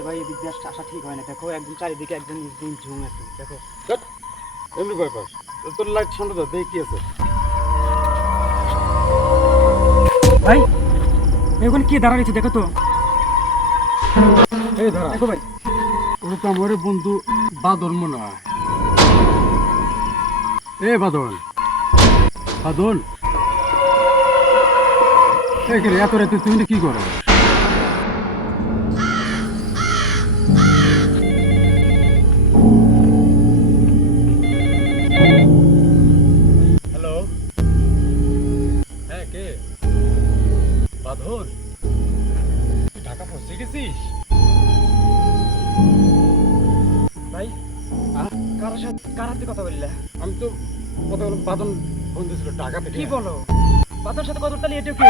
লাগতেছে ভাই, এদিক দিয়ে আসা ঠিক হয় না। দেখো একদম চারিদিকে একদম দিন ঝুম আছে, দেখো। ধ্যাৎ, এমনি ভয় পাস? তোর লাইট সামনে দাও, দেখি কি আছে। ভাই এখন কি দাঁড়া রয়েছে দেখো তো। এই ধরা, দেখো ভাই, ওটা তো আমার বন্ধু বাদল মনে হয়। এ বাদল, বাদল, এখানে এত রাতে তুমি কি করো? হ্যালো, হ্যাঁ কে? বাদল, তুই ঢাকা পৌঁছে গেছিস? ভাই আহ, কার হাতে কথা বললে? আমি তো কথা বললাম, বাদল ফোন দিয়েছিল ঢাকা থেকে। কি বলো? বাতার সাথে কথা বলতে এটা কি?